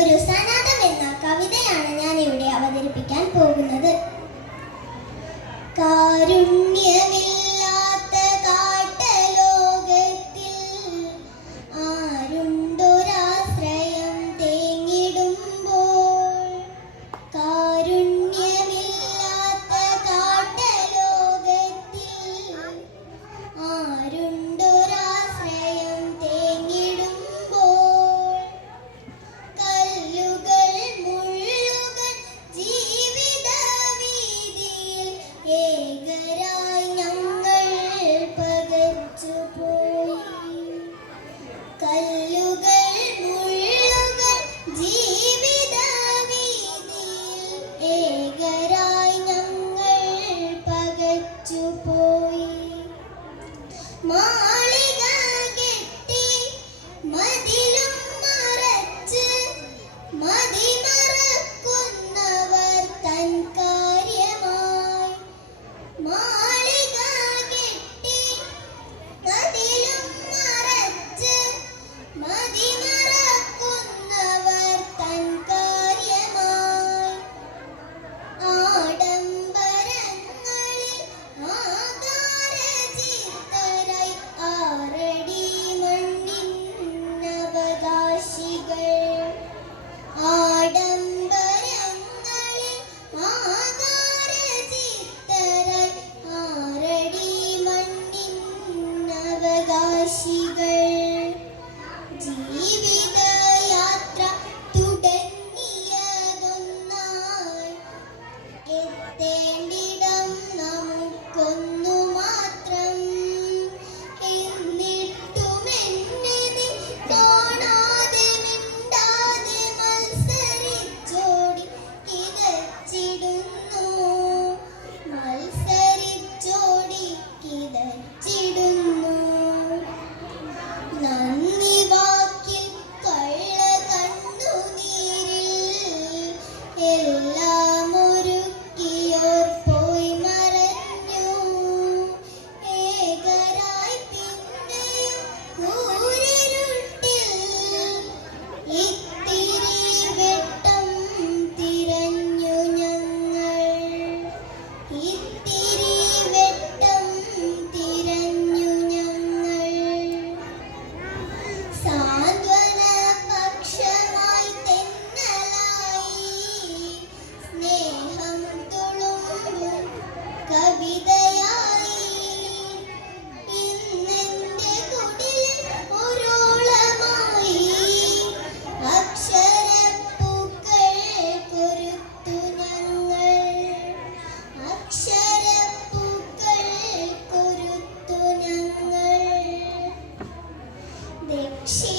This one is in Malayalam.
ഒരു സനാതം എന്ന കവിതയാണ് ഞാൻ ഇവിടെ അവതരിപ്പിക്കാൻ പോകുന്നത്. കാരുണ്യമില്ലാത്ത കാട്ടലോകത്തിൽ ആരുണ്ടൊരാശ്രയം തേങ്ങിടുമ്പോൾ, കാരുണ്യമില്ലാത്ത കാട്ടലോകത്തിൽ ആരുണ്ടൊരാശ്രയം തേങ്ങിടുമ്പോൾ, കല്ലുകൾ മുള്ളുകൾ ജീവിത വീതിയിൽ ഏകരായി ഞങ്ങൾ പകച്ചുപോയി. കല്ലുകൾ മുള്ളുകൾ ജീവിത വീതിയിൽ ഏകരായി ഞങ്ങൾ പകച്ചുപോയി. മാളിക കെട്ടി മതിലും മറച്ച് മതിമറക്കുന്നവർ തൻ കാര്യമായി. മാളിക കെട്ടി മതിലും മറച്ച് മതിമറക്കുന്നവർ തൻ കാര്യമായി. ആഡംബരങ്ങളിൽ ആകാരചിത്തരായി ആറടി മണ്ണിനവകാശികൾ. ആഡംബരങ്ങളിൽ ആകാരചിത്തരായി ആറടി മണ്ണിനവകാശികൾ. ജീവിതയാത്ര തുടങ്ങിയതൊന്നായി, എത്തേണ്ടിടം നമുക്കൊന്നു മാത്രം. എന്നിട്ടുമെന്നെ നീ കാണാതെ മിണ്ടാതെ മത്സരിച്ചോടി കിതച്ചിടുന്നു, മത്സരിച്ചോടി കിതച്ചിടുന്നു. നന്ദി വാക്കിൽ കള്ള കണ്ണുനീരിൽ എല്ലാം ഒരുക്കിയോർ പോയി മറഞ്ഞു. ഏകരായി പിന്നെയും കൂരിരുട്ടിൽ ഇത്തിരി വെട്ടം തിരഞ്ഞു ഞങ്ങൾ. ഇത്തിരി വെട്ടം തിരഞ്ഞു ഞങ്ങൾ. സാന്ത്വന പക്ഷമായി തെന്നലായി സ്നേഹം തുളുമ്പും കവിതയായി. ഇന്നെന്റെ കുടിലിൽ ഒരോളമായി അക്ഷരപ്പൂക്കൾ കൊരുത്തു ഞങ്ങൾ. അക്ഷരപ്പൂക്കൾ കൊരുത്തു ഞങ്ങൾ. ദക്ഷിണ